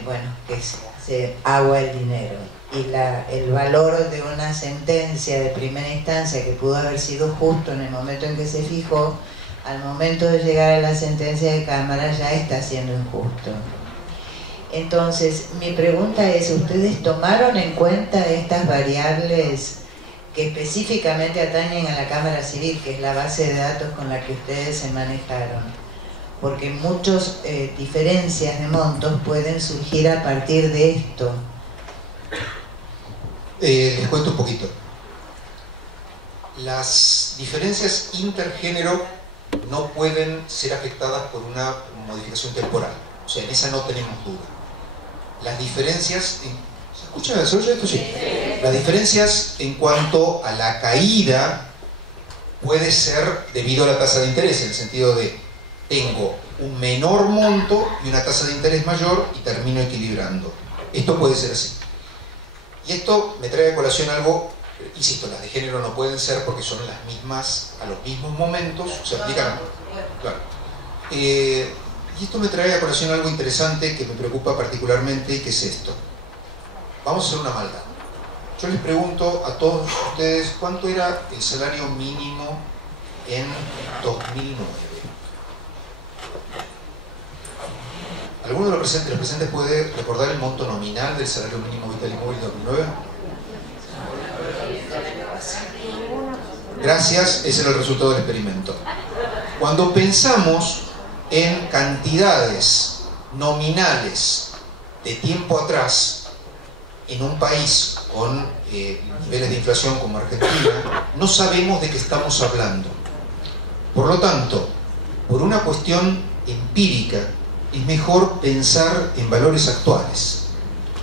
bueno, que se hace agua el dinero. Y el valor de una sentencia de primera instancia que pudo haber sido justo en el momento en que se fijó, al momento de llegar a la sentencia de Cámara ya está siendo injusto. Entonces, mi pregunta es, ¿ustedes tomaron en cuenta estas variables que específicamente atañen a la Cámara Civil, que es la base de datos con la que ustedes se manejaron? Porque muchas diferencias de montos pueden surgir a partir de esto. Les cuento un poquito. Las diferencias intergénero no pueden ser afectadas por una modificación temporal. O sea, en esa no tenemos duda. Las diferencias... ¿Se escucha? ¿Se oye esto? Sí. Las diferencias en cuanto a la caída puede ser debido a la tasa de interés, en el sentido de tengo un menor monto y una tasa de interés mayor y termino equilibrando. Esto puede ser así. Y esto me trae a colación algo, insisto, las de género no pueden ser porque son las mismas, a los mismos momentos, se aplican. Claro. Y esto me trae a colación algo interesante que me preocupa particularmente, y que es esto. Vamos a hacer una maldad. Yo les pregunto a todos ustedes cuánto era el salario mínimo en 2009. ¿Alguno de los presentes puede recordar el monto nominal del salario mínimo vital y móvil de 2009? Gracias, ese era el resultado del experimento. Cuando pensamos en cantidades nominales de tiempo atrás, en un país con niveles de inflación como Argentina, no sabemos de qué estamos hablando. Por lo tanto, por una cuestión empírica, es mejor pensar en valores actuales.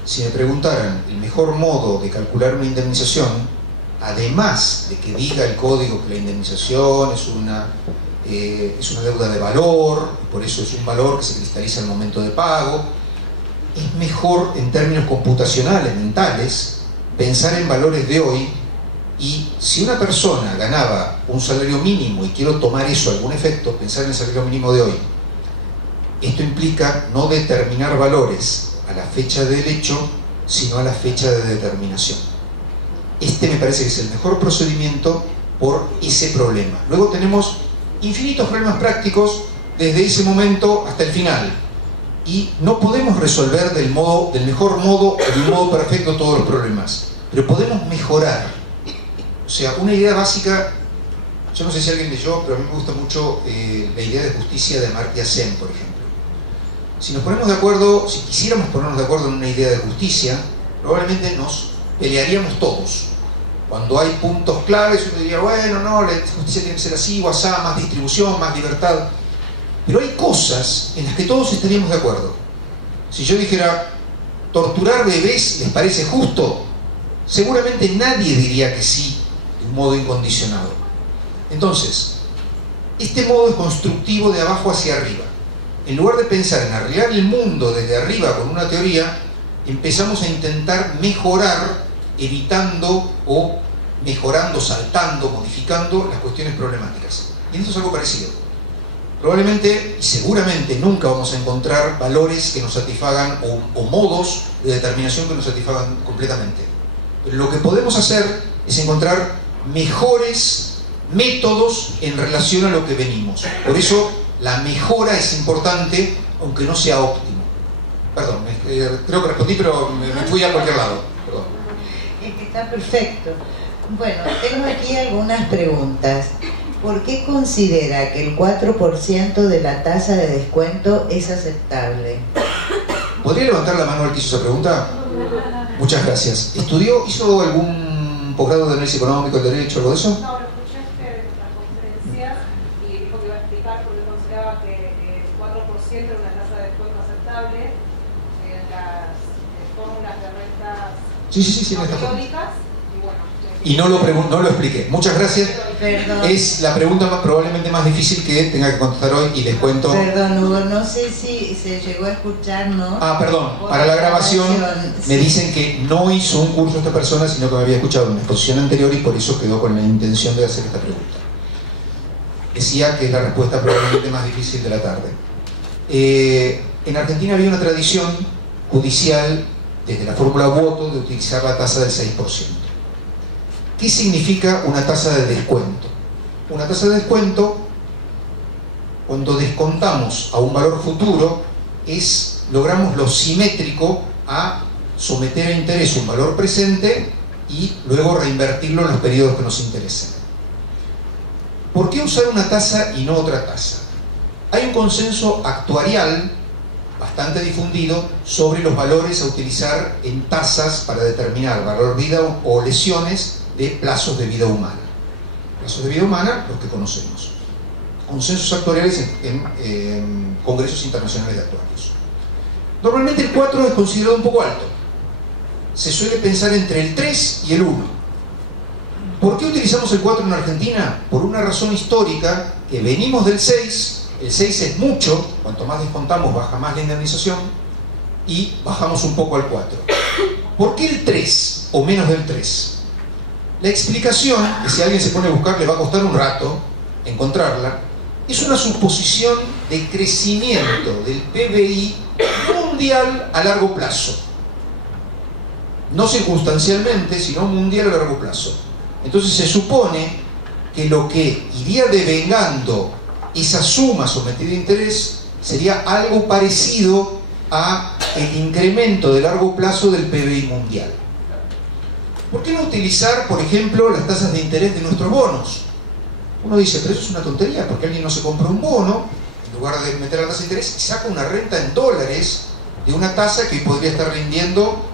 Si me preguntaran el mejor modo de calcular una indemnización, además de que diga el código que la indemnización es una deuda de valor, y por eso es un valor que se cristaliza al momento de pago, es mejor en términos computacionales, mentales, pensar en valores de hoy. Y si una persona ganaba un salario mínimo, y quiero tomar eso a algún efecto, pensar en el salario mínimo de hoy, esto implica no determinar valores a la fecha del hecho, sino a la fecha de determinación. Este me parece que es el mejor procedimiento por ese problema. Luego tenemos infinitos problemas prácticos desde ese momento hasta el final, y no podemos resolver del mejor modo o de un modo perfecto todos los problemas, pero podemos mejorar. O sea, una idea básica, yo no sé si alguien leyó, pero a mí me gusta mucho la idea de justicia de Amartya Sen, por ejemplo. Si nos ponemos de acuerdo, si quisiéramos ponernos de acuerdo en una idea de justicia, probablemente nos pelearíamos todos. Cuando hay puntos claves, uno diría, bueno, no, la justicia tiene que ser así o asá, más distribución, más libertad. Pero hay cosas en las que todos estaríamos de acuerdo. Si yo dijera, torturar bebés les parece justo, seguramente nadie diría que sí, de un modo incondicionado. Entonces, este modo es constructivo de abajo hacia arriba. En lugar de pensar en arreglar el mundo desde arriba con una teoría, empezamos a intentar mejorar, evitando o mejorando, saltando, modificando las cuestiones problemáticas. Y esto es algo parecido. Probablemente y seguramente nunca vamos a encontrar valores que nos satisfagan o modos de determinación que nos satisfagan completamente. Pero lo que podemos hacer es encontrar mejores métodos en relación a lo que venimos. Por eso la mejora es importante, aunque no sea óptimo. Perdón, creo que respondí, pero me fui a cualquier lado. Perdón. Está perfecto. Bueno, tengo aquí algunas preguntas. ¿Por qué considera que el 4% de la tasa de descuento es aceptable? ¿Podría levantar la mano al que hizo esa pregunta? Muchas gracias. ¿Hizo algún posgrado de análisis económico, de derecho, algo de eso? No, lo escuché en las conferencias y dijo que iba a explicar por qué consideraba que el 4% era una tasa de descuento aceptable en las fórmulas de rentas periódicas. Y no lo expliqué. Muchas gracias. Perdón. Es la pregunta probablemente más difícil que tenga que contestar hoy y les cuento. Perdón, Hugo, no sé si se llegó a escuchar, ¿no? Ah, perdón. Para la grabación me dicen que no hizo un curso esta persona, sino que me había escuchado en una exposición anterior y por eso quedó con la intención de hacer esta pregunta. Decía que es la respuesta probablemente más difícil de la tarde. En Argentina había una tradición judicial desde la fórmula voto de utilizar la tasa del 6%. ¿Qué significa una tasa de descuento? Una tasa de descuento, cuando descontamos a un valor futuro, logramos lo simétrico a someter a interés un valor presente y luego reinvertirlo en los periodos que nos interesen. ¿Por qué usar una tasa y no otra tasa? Hay un consenso actuarial bastante difundido sobre los valores a utilizar en tasas para determinar valor vida o lesiones de plazos de vida humana. Plazos de vida humana, los que conocemos. Consensos actuariales en congresos internacionales de actuarios. Normalmente el 4 es considerado un poco alto. Se suele pensar entre el 3 y el 1. ¿Por qué utilizamos el 4 en Argentina? Por una razón histórica, que venimos del 6. El 6 es mucho, cuanto más descontamos baja más la indemnización, y bajamos un poco al 4. ¿Por qué el 3 o menos del 3? La explicación, que si alguien se pone a buscar le va a costar un rato encontrarla, es una suposición de crecimiento del PBI mundial a largo plazo. No circunstancialmente, sino mundial a largo plazo. Entonces se supone que lo que iría devengando esa suma sometida a interés sería algo parecido a el incremento de largo plazo del PBI mundial. ¿Por qué no utilizar, por ejemplo, las tasas de interés de nuestros bonos? Uno dice, pero eso es una tontería, porque alguien no se compra un bono, en lugar de meter la tasa de interés, y saca una renta en dólares de una tasa que podría estar rindiendo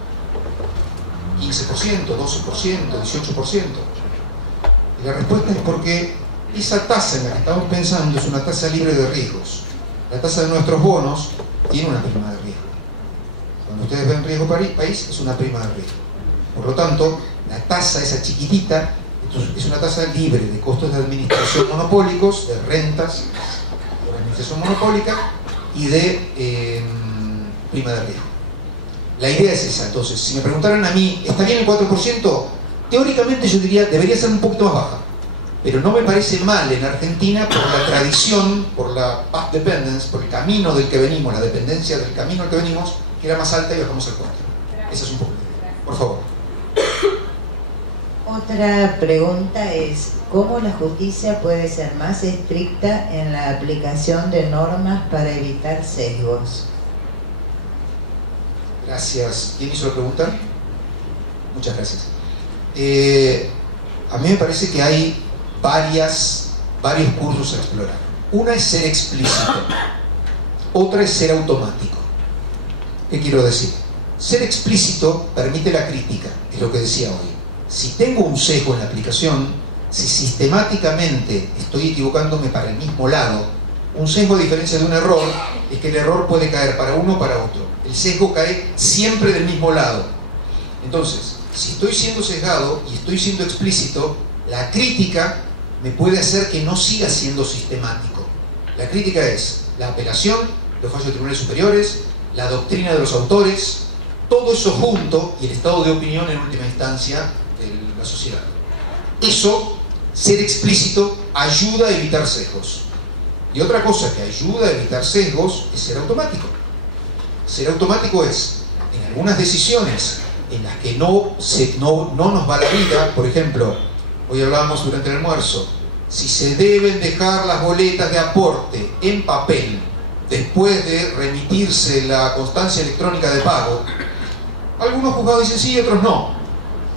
15%, 12%, 18%. Y la respuesta es porque esa tasa en la que estamos pensando es una tasa libre de riesgos. La tasa de nuestros bonos tiene una prima de riesgo. Cuando ustedes ven riesgo país, es una prima de riesgo. Por lo tanto, la tasa esa chiquitita Entonces, es una tasa libre de costos de administración monopólicos, de rentas por administración monopólica y de prima de riesgo. La idea es esa. Entonces, si me preguntaran a mí, ¿está bien el 4%? Teóricamente yo diría, debería ser un poquito más baja. Pero no me parece mal en Argentina por la tradición, por la path dependence, por el camino del que venimos, la dependencia del camino al que venimos, que era más alta y bajamos el costo. Esa es un poco la idea. Por favor. Otra pregunta es, ¿cómo la justicia puede ser más estricta en la aplicación de normas para evitar sesgos? Gracias. ¿Quién hizo la pregunta? Muchas gracias. A mí me parece que hay varios cursos a explorar. Una es ser explícito, otra es ser automático. ¿Qué quiero decir? Ser explícito permite la crítica, es lo que decía hoy. Si tengo un sesgo en la aplicación, si sistemáticamente estoy equivocándome para el mismo lado, un sesgo, a diferencia de un error, es que el error puede caer para uno o para otro. El sesgo cae siempre del mismo lado. Entonces, si estoy siendo sesgado y estoy siendo explícito, la crítica me puede hacer que no siga siendo sistemático. La crítica es la apelación, los fallos de tribunales superiores, la doctrina de los autores, todo eso junto y el estado de opinión en última instancia de la sociedad. Eso, ser explícito, ayuda a evitar sesgos. Y otra cosa que ayuda a evitar sesgos es ser automático. Ser automático es, en algunas decisiones en las que no nos va la vida, por ejemplo, hoy hablábamos durante el almuerzo, si se deben dejar las boletas de aporte en papel después de remitirse la constancia electrónica de pago, algunos juzgados dicen sí y otros no.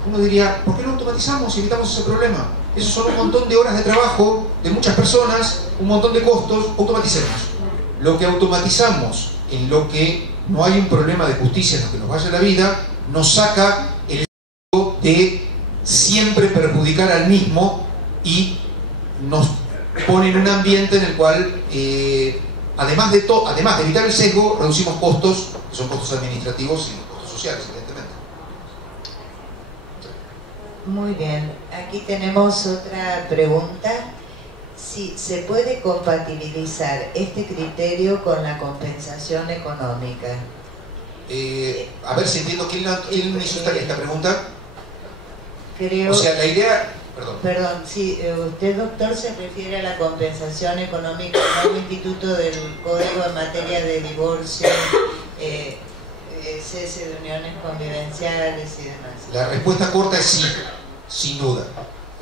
Uno diría, ¿por qué no automatizamos y evitamos ese problema? Esos son un montón de horas de trabajo de muchas personas, un montón de costos, automaticemos. Lo que automatizamos en lo que no hay un problema de justicia en lo que nos vaya la vida, nos saca el riesgo de siempre perjudicar al mismo y nos pone en un ambiente en el cual, además de evitar el sesgo, reducimos costos, que son costos administrativos y costos sociales, evidentemente. Muy bien, aquí tenemos otra pregunta. Si se puede compatibilizar este criterio con la compensación económica. A ver si entiendo, ¿quién hizo esta pregunta? Creo, o sea, la idea... Perdón, sí, usted, doctor, se refiere a la compensación económica en el Instituto del Código en materia de divorcio, cese de uniones convivenciales y demás. La respuesta corta es sí, sin duda.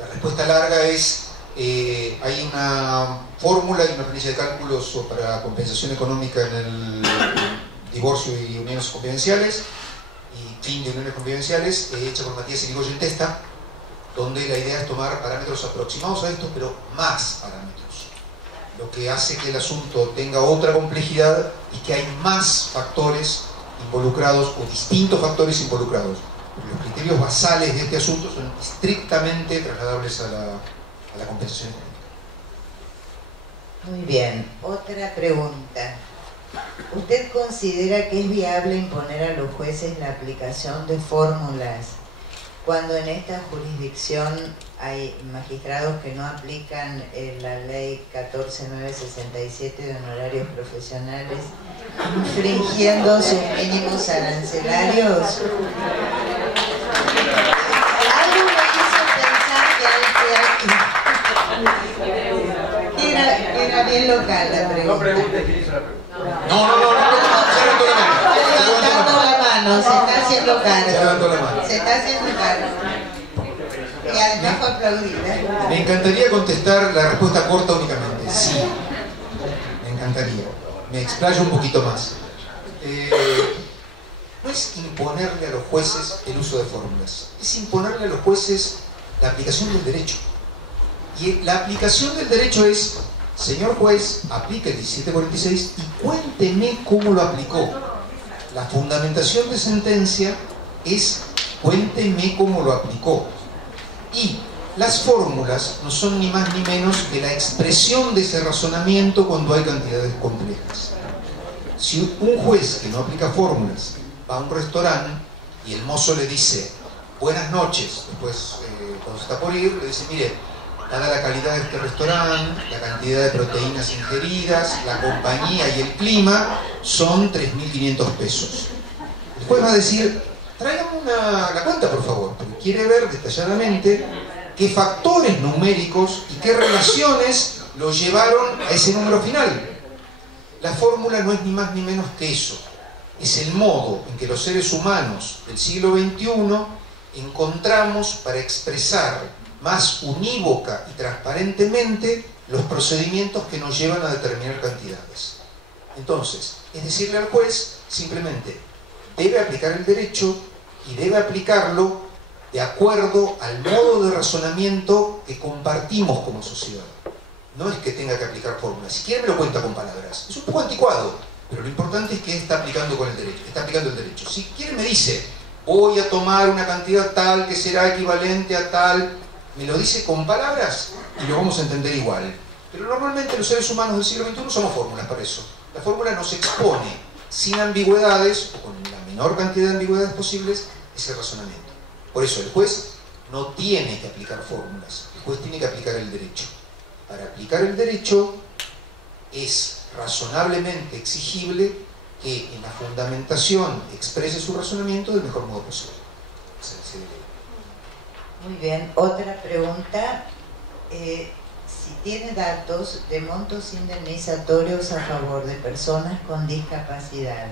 La respuesta larga es, hay una fórmula y una planilla de cálculos para compensación económica en el divorcio y uniones convivenciales, y fin de uniones convivenciales, hecha por Matías Irigoyen Testa, donde la idea es tomar parámetros aproximados a estos, pero más parámetros. Lo que hace que el asunto tenga otra complejidad es que hay más factores involucrados o distintos factores involucrados. Los criterios basales de este asunto son estrictamente trasladables a la compensación económica. Muy bien, otra pregunta. ¿Usted considera que es viable imponer a los jueces la aplicación de fórmulas cuando en esta jurisdicción hay magistrados que no aplican la ley 14967 de honorarios profesionales, infringiendo sus mínimos arancelarios? Algo me hizo pensar que era bien local la pregunta. No preguntes quién hizo la pregunta. No, Levantando la mano, se está haciendo Se levantó la caro. mano. Se está haciendo caro. Y además fue aplaudida. Me encantaría contestar la respuesta corta únicamente. Sí, me encantaría. Me explayo un poquito más. No es imponerle a los jueces el uso de fórmulas, es imponerle a los jueces la aplicación del derecho. Y la aplicación del derecho es, señor juez, aplique el 1746 y cuénteme cómo lo aplicó. La fundamentación de sentencia es, cuénteme cómo lo aplicó. Y las fórmulas no son ni más ni menos que la expresión de ese razonamiento cuando hay cantidades complejas. Si un juez que no aplica fórmulas va a un restaurante y el mozo le dice, buenas noches, después cuando se está por ir, le dice, mire, dada la calidad de este restaurante, la cantidad de proteínas ingeridas, la compañía y el clima, son 3.500 pesos. Después va a decir, tráigame la cuenta por favor, porque quiere ver detalladamente qué factores numéricos y qué relaciones lo llevaron a ese número final. La fórmula no es ni más ni menos que eso. Es el modo en que los seres humanos del siglo XXI encontramos para expresar más unívoca y transparentemente los procedimientos que nos llevan a determinar cantidades. Entonces, es decirle al juez, simplemente, debe aplicar el derecho y debe aplicarlo de acuerdo al modo de razonamiento que compartimos como sociedad. No es que tenga que aplicar fórmulas, si quiere me lo cuenta con palabras. Es un poco anticuado, pero lo importante es que está aplicando con el derecho, está aplicando el derecho. Si quiere me dice, voy a tomar una cantidad tal que será equivalente a tal, me lo dice con palabras y lo vamos a entender igual. Pero normalmente los seres humanos del siglo XXI somos fórmulas para eso. La fórmula nos expone sin ambigüedades, o con la menor cantidad de ambigüedades posibles, ese razonamiento. Por eso el juez no tiene que aplicar fórmulas, el juez tiene que aplicar el derecho. Para aplicar el derecho es razonablemente exigible que en la fundamentación exprese su razonamiento del mejor modo posible. Muy bien, otra pregunta. Si tiene datos de montos indemnizatorios a favor de personas con discapacidad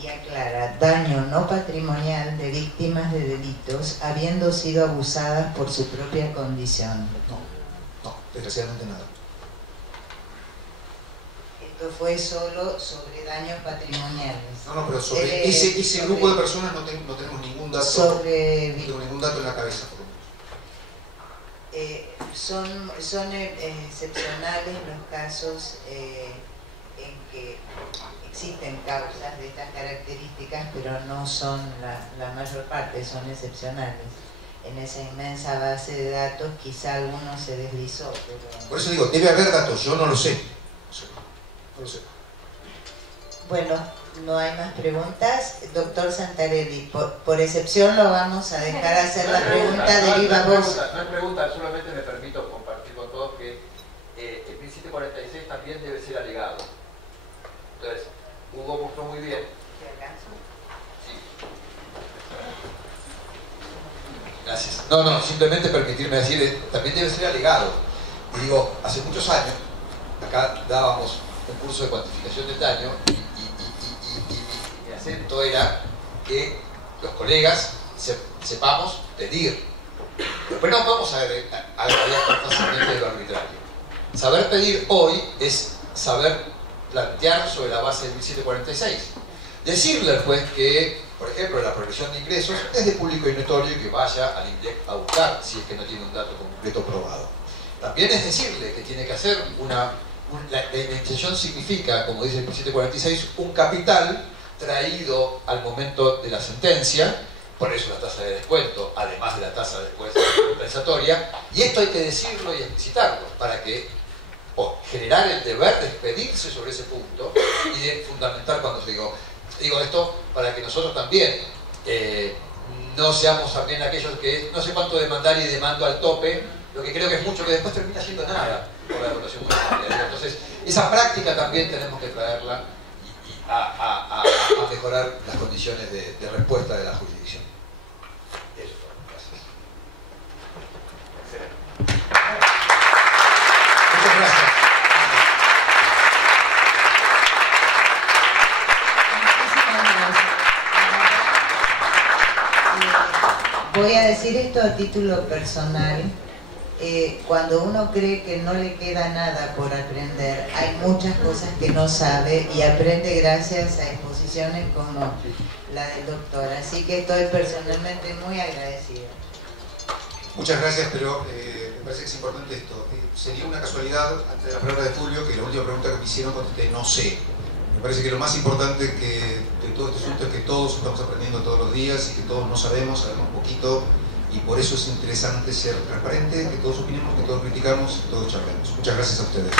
y aclara daño no patrimonial de víctimas de delitos habiendo sido abusadas por su propia condición. No, desgraciadamente nada. Esto fue solo sobre daños patrimoniales. No, pero sobre ese grupo de personas no tenemos ningún dato. No tengo ningún dato en la cabeza, por lo menos. Son excepcionales los casos en que existen causas de estas características, pero no son la mayor parte, son excepcionales. En esa inmensa base de datos quizá alguno se deslizó, pero... Por eso digo, debe haber datos, yo no lo sé. No lo sé. Bueno, no hay más preguntas. Doctor Santarelli, por excepción lo vamos a dejar hacer la pregunta de viva voz. No es pregunta, solamente me permito compartir con todos que el 1746 también debe ser alegado. Entonces, Hugo mostró muy bien. Sí. Gracias. No, simplemente permitirme decir, también debe ser alegado. Y digo, hace muchos años, acá dábamos un curso de cuantificación del daño y mi acento era que los colegas sepamos pedir. Después no vamos a agregar fácilmente lo arbitrario. Saber pedir hoy es saber plantear sobre la base del 1746. Decirle al juez que, por ejemplo, la progresión de ingresos es de público y notorio y que vaya al INDEC a buscar si es que no tiene un dato completo probado. También es decirle que tiene que hacer la indemnización significa, como dice el 1746, un capital traído al momento de la sentencia, por eso la tasa de descuento, además de la tasa después compensatoria, y esto hay que decirlo y explicitarlo para que generar el deber de expedirse sobre ese punto y de fundamentar cuando digo esto para que nosotros también no seamos también aquellos que no sé cuánto demandar y demando al tope, lo que creo que es mucho que después termina siendo nada por la evaluación monetaria. Entonces, esa práctica también tenemos que traerla a mejorar las condiciones de respuesta de la jurisdicción. Eso, gracias. Excelente. Muchas gracias. Voy a decir esto a título personal. Cuando uno cree que no le queda nada por aprender, hay muchas cosas que no sabe y aprende gracias a exposiciones como la del doctor. Así que estoy personalmente muy agradecida. Muchas gracias, pero me parece que es importante esto. Sería una casualidad, antes de la palabra de Julio, que la última pregunta que me hicieron contesté no sé. Me parece que lo más importante de todo este asunto es que todos estamos aprendiendo todos los días y que todos no sabemos poquito. Y por eso es interesante ser transparente, que todos opinemos, que todos criticamos, que todos charlemos. Muchas gracias a ustedes.